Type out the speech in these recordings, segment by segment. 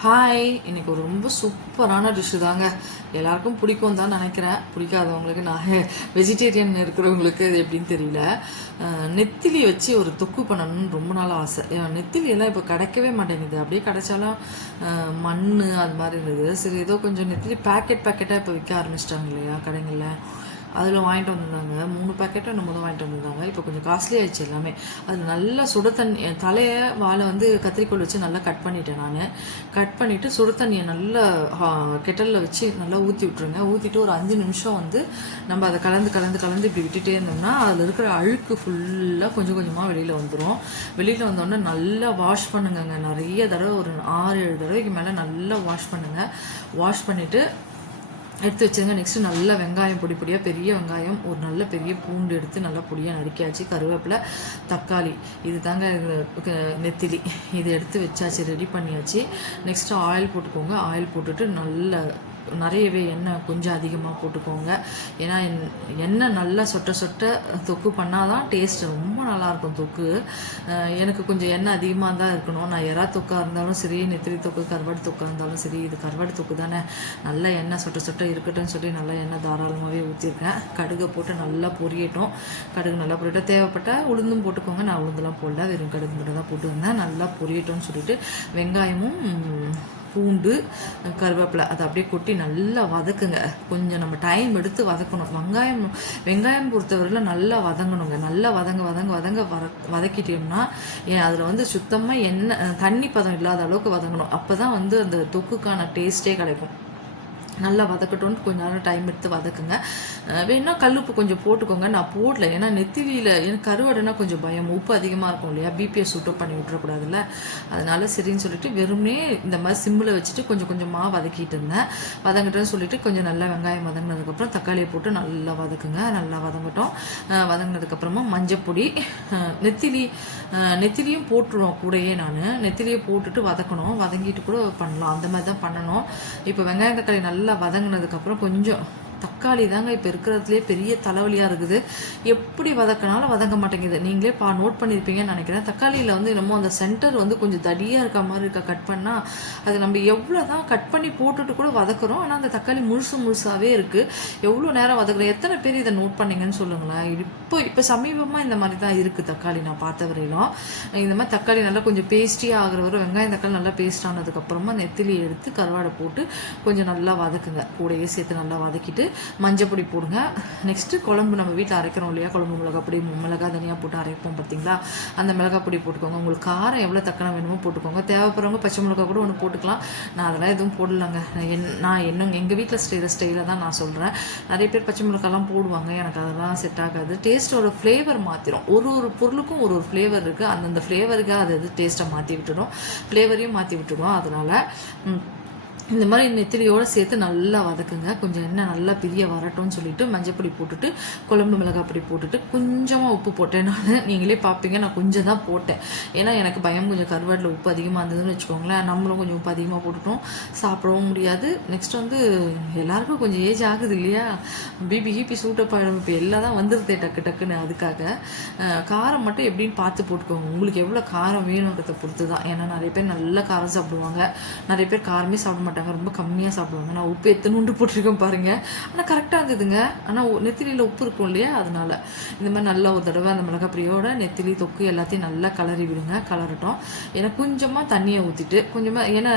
Hi, இன்னைக்கு ஒரு ரொம்ப சூப்பரான டிஷ்ஷு தாங்க. எல்லாருக்கும் பிடிக்கும் தான் நினைக்கிறேன். பிடிக்காதவங்களுக்கு நான் வெஜிடேரியன் இருக்கிறவங்களுக்கு இது எப்படின்னு தெரியல. நெத்திலி வச்சு ஒரு தொக்கு பண்ணணும்னு ரொம்ப நாள் ஆசை. நெத்திலி எல்லாம் இப்போ கிடைக்கவே மாட்டேங்குது. அப்படியே கிடைச்சாலும் மண் அது மாதிரி இருந்தது. சரி, ஏதோ கொஞ்சம் நெத்திலி பேக்கெட்டாக இப்போ விற்க ஆரம்பிச்சிட்டாங்க இல்லையா கடைங்களில். அதில் வாங்கிட்டு வந்திருந்தாங்க. 3 பேக்கெட்டோ நம்ம தான் வாங்கிட்டு வந்திருந்தாங்க. இப்போ கொஞ்சம் காஸ்ட்லி ஆயிடுச்சு எல்லாமே. அது நல்லா சுட தண்ணி, என் தலையை வாழை வந்து கத்திரிக்கோல் வச்சு நல்லா கட் பண்ணிட்டேன். நான் கட் பண்ணிவிட்டு சுட தண்ணியை நல்லா கெட்டலில் வச்சு நல்லா ஊற்றி விட்ருங்க. ஊற்றிட்டு ஒரு 5 நிமிஷம் வந்து நம்ம அதை கலந்து இப்படி விட்டுட்டே இருந்தோம்னா அதில் இருக்கிற அழுக்கு ஃபுல்லாக கொஞ்சம் கொஞ்சமாக வெளியில் வந்துடும். வெளியில் வந்தோடனே நல்லா வாஷ் பண்ணுங்க. நிறைய தடவை, ஒரு 6-7 தடவைக்கு மேலே நல்லா வாஷ் பண்ணுங்கள். வாஷ் பண்ணிவிட்டு எடுத்து வச்சுருங்க. நெக்ஸ்ட்டு நல்ல வெங்காயம் பொடியாக, பெரிய வெங்காயம், ஒரு நல்ல பெரிய பூண்டு எடுத்து நல்லா பொடியாக நறுக்கியாச்சு. கருவேப்பிலை, தக்காளி, இது தாங்க நெத்திலி. இது எடுத்து வச்சாச்சு, ரெடி பண்ணியாச்சு. நெக்ஸ்ட்டு ஆயில் போட்டுக்கோங்க. ஆயில் போட்டுட்டு நல்ல நிறையவே எண்ணெய் கொஞ்சம் அதிகமாக போட்டுக்கோங்க. ஏன்னா எண்ணெய் நல்லா சொட்ட தொக்கு பண்ணால் தான் டேஸ்ட் ரொம்ப நல்லாயிருக்கும் தொக்கு. எனக்கு கொஞ்சம் எண்ணெய் அதிகமாக தான் இருக்கணும். நான் எறா தொக்காக இருந்தாலும் சரி, நெத்திலி தொக்கு, கருவாடு தொக்காக இருந்தாலும் சரி, இது கருவாடு தொக்கு தானே, நல்ல எண்ணெய் சொட்ட இருக்கட்டும்னு சொல்லி நல்லா எண்ணெய் தாராளமாகவே ஊற்றிருக்கேன். கடுகை போட்டு நல்லா பொரியட்டும். கடுகு நல்லா பொரியட்டும். தேவைப்பட்ட உளுந்தும் போட்டுக்கோங்க. நான் உளுந்துலாம் போடல, வெறும் கடுகு மட்டும் தான் போட்டுருந்தேன். நல்லா பொரியட்டும்னு சொல்லிட்டு வெங்காயமும் பூண்டு, கருவேப்பிலை அதை அப்படியே கொட்டி நல்லா வதக்குங்க. கொஞ்சம் நம்ம டைம் எடுத்து வதக்கணும். வெங்காயம் பொறுத்தவரையில் நல்லா வதங்கணுங்க. நல்லா வதக்கிட்டோம்னா அதில் வந்து சுத்தமாக எண்ணெய் தண்ணி பதம் இல்லாத அளவுக்கு வதங்கணும். அப்போ தான் வந்து அந்த தொக்குக்கான டேஸ்ட்டே கிடைக்கும். நல்லா வதக்கட்டும்னு கொஞ்சம் நேரம் டைம் எடுத்து வதக்குங்க. வேணா கல்லுப்பு கொஞ்சம் போட்டுக்கோங்க. நான் போடல, ஏன்னா நெத்திலியில் எனக்கு கருவாடுனா கொஞ்சம் பயம், உப்பு அதிகமாக இருக்கும் இல்லையா, பிபியை சூட்டப் பண்ணி விட்டுறக்கூடாதுல்ல. அதனால சரின்னு சொல்லிட்டு வெறுமனே இந்த மாதிரி சிம்மில் வச்சுட்டு கொஞ்சம் கொஞ்சமாக வதக்கிட்டு இருந்தேன். வதங்கிட்டேன்னு சொல்லிட்டு கொஞ்சம் நல்லா வெங்காயம் வதங்கினதுக்கப்புறம் தக்காளியை போட்டு நல்லா வதக்குங்க. நல்லா வதங்கட்டும். வதங்கினதுக்கப்புறமா மஞ்சப்பொடி, நெத்திலியும் போட்டுருவோம் கூடயே. நான் நெத்திலியை போட்டுட்டு வதக்கணும். வதங்கிட்டு கூட பண்ணலாம், அந்த மாதிரி தான் பண்ணணும். இப்போ வெங்காயம் தக்காளி நல்லா வதங்கினதுக்கப்புறம் கொஞ்சம் தக்காளி தாங்க இப்போ இருக்கிறதுலே பெரிய தலைவலியாக இருக்குது. எப்படி வதக்கினாலும் வதங்க மாட்டேங்குது. நீங்களே நோட் பண்ணியிருப்பீங்கன்னு நினைக்கிறேன். தக்காளியில் வந்து என்னமோ அந்த சென்டர் வந்து கொஞ்சம் தடியாக இருக்க மாதிரி இருக்க. கட் பண்ணால் அது நம்ம எவ்வளோ தான் கட் பண்ணி போட்டுட்டு கூட வதக்குறோம், ஆனால் அந்த தக்காளி முழுசாகவே இருக்குது. எவ்வளோ நேரம் வதக்குறோம். எத்தனை பேர் இதை நோட் பண்ணீங்கன்னு சொல்லுங்களேன். இப்போ சமீபமாக இந்த மாதிரி தான் இருக்குது தக்காளி. நான் பார்த்த வரையிலும் இந்த மாதிரி தக்காளி நல்லா கொஞ்சம் பேஸ்டியாக ஆகிற வரை, வெங்காயம் தக்காளி நல்லா பேஸ்ட் ஆனதுக்கப்புறமா நெத்திலி எடுத்து கருவாடை போட்டு கொஞ்சம் நல்லா வதக்குங்க. கூடையே சேர்த்து நல்லா வதக்கிட்டு மஞ்சப்பொடி போடுங்க. நெக்ஸ்ட்டு குழம்பு நம்ம வீட்டில் அரைக்கிறோம் இல்லையா, குழம்பு மிளகாப்பொடி, மிளகா தனியாக போட்டு அரைப்போம் பார்த்தீங்களா, அந்த மிளகா பொடி போட்டுக்கோங்க. உங்களுக்கு காரம் எவ்வளோ தக்கன வேணுமோ போட்டுக்கோங்க. தேவைப்படுறவங்க பச்சை மிளகா கூட ஒன்று போட்டுக்கலாம். நான் அதெல்லாம் எதுவும் போடலைங்க. எங்கள் வீட்டில் ஸ்டைலில் தான் நான் சொல்கிறேன். நிறைய பேர் பச்சை மிளகாலாம் போடுவாங்க, எனக்கு அதெல்லாம் செட் ஆகாது. டேஸ்ட்டோட ஃப்ளேவர் மாற்றிடும். ஒரு பொருளுக்கும் ஒரு ஃப்ளேவர் இருக்குது. அந்தந்த ஃப்ளேவருக்கு அது டேஸ்ட்டை மாற்றி விட்டுடும், ஃப்ளேவரையும் மாற்றி விட்டுடும். அதனால் இந்த மாதிரி நெத்திலியோடு சேர்த்து நல்லா வதக்குங்க. கொஞ்சம் எண்ணெய் நல்லா பிரிய வரட்டும்னு சொல்லிட்டு மஞ்சப்பொடி போட்டுட்டு, குழம்பு மிளகாய் பொடி போட்டுட்டு, கொஞ்சமாக உப்பு போட்டேன். நீங்களே பார்ப்பீங்க, நான் கொஞ்சம் தான் போட்டேன். ஏன்னா எனக்கு பயம், கொஞ்சம் கருவாட்டில் உப்பு அதிகமாக இருந்ததுன்னு வச்சுக்கோங்களேன். நம்மளும் கொஞ்சம் உப்பு அதிகமாக போட்டுட்டோம், சாப்பிடவும் முடியாது. நெக்ஸ்ட் வந்து எல்லாருக்கும் கொஞ்சம் ஏஜ் ஆகுது இல்லையா, பிபி சூட்டப்பாயிடும். இப்போ எல்லாம் தான் வந்துருதே டக்குன்னு. அதுக்காக காரம் மட்டும் எப்படின்னு பார்த்து போட்டுக்கோங்க. உங்களுக்கு எவ்வளோ காரம் வேணுன்றதை பொறுத்து தான். ஏன்னா நிறைய பேர் நல்ல காரம் சாப்பிடுவாங்க, நிறைய பேர் காரமே சாப்பிட மாட்டாங்க, ரொம்ப கம்மியாக சாப்பிடுவாங்க. நான் உப்பு எத்தனை போட்டிருக்கேன் பாருங்க, ஆனால் கரெக்டாக இருந்ததுங்க. ஆனால் நெத்திலியில் உப்பு இருக்கும் இல்லையா, அதனால இந்த மாதிரி நல்லா ஒரு தடவை அந்த மிளகாப்பொடியோட நெத்திலி தொக்கு எல்லாத்தையும் நல்லா கலரி விடுங்க. கலரட்டும். ஏன்னா கொஞ்சமாக தண்ணியை ஊற்றிட்டு, கொஞ்சமாக, ஏன்னா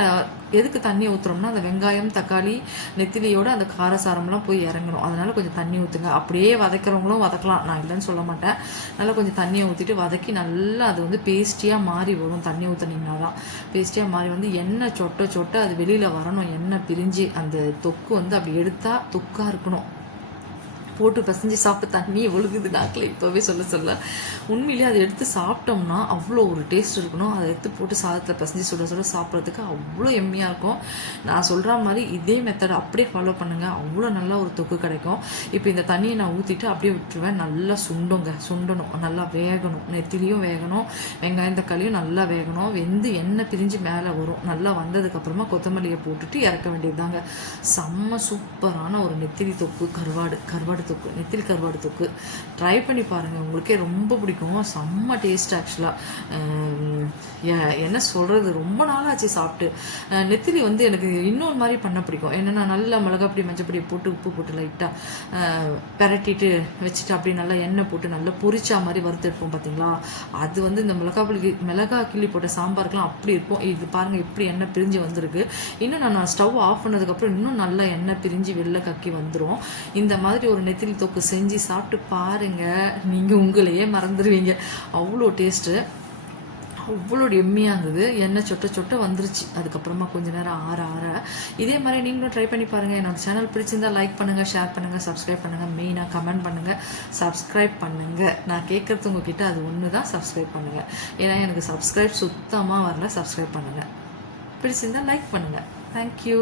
எதுக்கு தண்ணியை ஊற்றுறோம்னா அந்த வெங்காயம் தக்காளி நெத்திலியோட அந்த காரசாரம்லாம் போய் இறங்கணும். அதனால கொஞ்சம் தண்ணி ஊற்றுங்க. அப்படியே வதக்கிறவங்களும் வதக்கலாம், நான் இல்லைன்னு சொல்ல மாட்டேன். நல்லா கொஞ்சம் தண்ணியை ஊற்றிட்டு வதக்கி நல்லா அது வந்து பேஸ்டியாக மாறி வரும். தண்ணி ஊற்றினீங்கன்னா தான் பேஸ்டியாக மாறி வந்து எண்ணெய் சொட்ட அது வெளியில் வரணும். எண்ணெய் பிரிஞ்சு அந்த தொக்கு வந்து அப்படி எடுத்தால் தொக்காக இருக்கணும். போட்டு பசஞ்சு சாப்பிட்டு தண்ணி ஒழுகுது நாக்கில் இப்போவே சொல்ல உண்மையிலேயே அதை எடுத்து சாப்பிட்டோம்னா அவ்வளோ ஒரு டேஸ்ட் இருக்கணும். அதை எடுத்து போட்டு சாதத்தில் பசஞ்சு சுட சாப்பிட்றதுக்கு அவ்வளோ எம்மியாக இருக்கும். நான் சொல்கிற மாதிரி இதே மெத்தடை அப்படியே ஃபாலோ பண்ணுங்கள், அவ்வளோ நல்லா ஒரு தொக்கு கிடைக்கும். இப்போ இந்த தண்ணியை நான் ஊற்றிட்டு அப்படியே விட்டுருவேன். நல்லா சுண்டணும், நல்லா வேகணும். நெத்திலியும் வேகணும், வெங்காயம் தக்காளியும் நல்லா வேகணும். வெந்து எண்ணெய் பிரிஞ்சு மேலே வரும். நல்லா வந்ததுக்கப்புறமா கொத்தமல்லியை போட்டுட்டு இறக்க வேண்டியது தாங்க. செம்ம சூப்பரான ஒரு நெத்திலி தொக்கு, கருவாடு தொக்கு, நெத்திலி கருவாடு தொக்கு ட்ரை பண்ணி பாருங்கள். உங்களுக்கே ரொம்ப பிடிக்கும். செம்ம டேஸ்ட் ஆக்சுவலாக. என்ன சொல்கிறது, ரொம்ப நாளாச்சு சாப்பிட்டு. நெத்திலி வந்து எனக்கு இன்னொரு மாதிரி பண்ண பிடிக்கும். என்னென்னா நல்லா மிளகாப்பொடி மஞ்சப்பொடி போட்டு உப்பு போட்டு லைட்டாக பெரட்டிட்டு வச்சுட்டு அப்படியே நல்லா எண்ணெய் போட்டு நல்லா பொரிச்சா மாதிரி வறுத்தெடுப்போம் பார்த்தீங்களா, அது வந்து இந்த மிளகா கிள்ளி போட்ட சாம்பாருக்குலாம் அப்படி இருக்கும். இது பாருங்கள் எப்படி எண்ணெய் பிரிஞ்சு வந்திருக்கு. இன்னும் நான் ஸ்டவ் ஆஃப் பண்ணதுக்கப்புறம் இன்னும் நல்லா எண்ணெய் பிரிஞ்சு வெளில கக்கி வந்துடும். இந்த மாதிரி ஒரு நெத்திலி தொக்கு செஞ்சு சாப்பிட்டு பாருங்கள், நீங்கள் உங்களையே மறந்துடுவீங்க. அவ்வளோ டேஸ்ட்டு, அவ்வளோ எம்மியாக இருந்தது. எண்ணெய் சொட்ட வந்துருச்சு. அதுக்கப்புறமா கொஞ்சம் நேரம் ஆற இதே மாதிரி நீங்களும் ட்ரை பண்ணி பாருங்கள். என்னோட சேனல் பிடிச்சிருந்தா லைக் பண்ணுங்கள், ஷேர் பண்ணுங்கள், சப்ஸ்கிரைப் பண்ணுங்கள். மெயினாக கமெண்ட் பண்ணுங்கள், சப்ஸ்கிரைப் பண்ணுங்கள். நான் கேட்குறது உங்ககிட்ட அது ஒன்று தான், சப்ஸ்கிரைப் பண்ணுங்கள். ஏன்னா எனக்கு சப்ஸ்கிரைப் சுத்தமாக வரல. சப்ஸ்கிரைப் பண்ணுங்கள். பிடிச்சிருந்தா லைக் பண்ணுங்கள். தேங்க்யூ.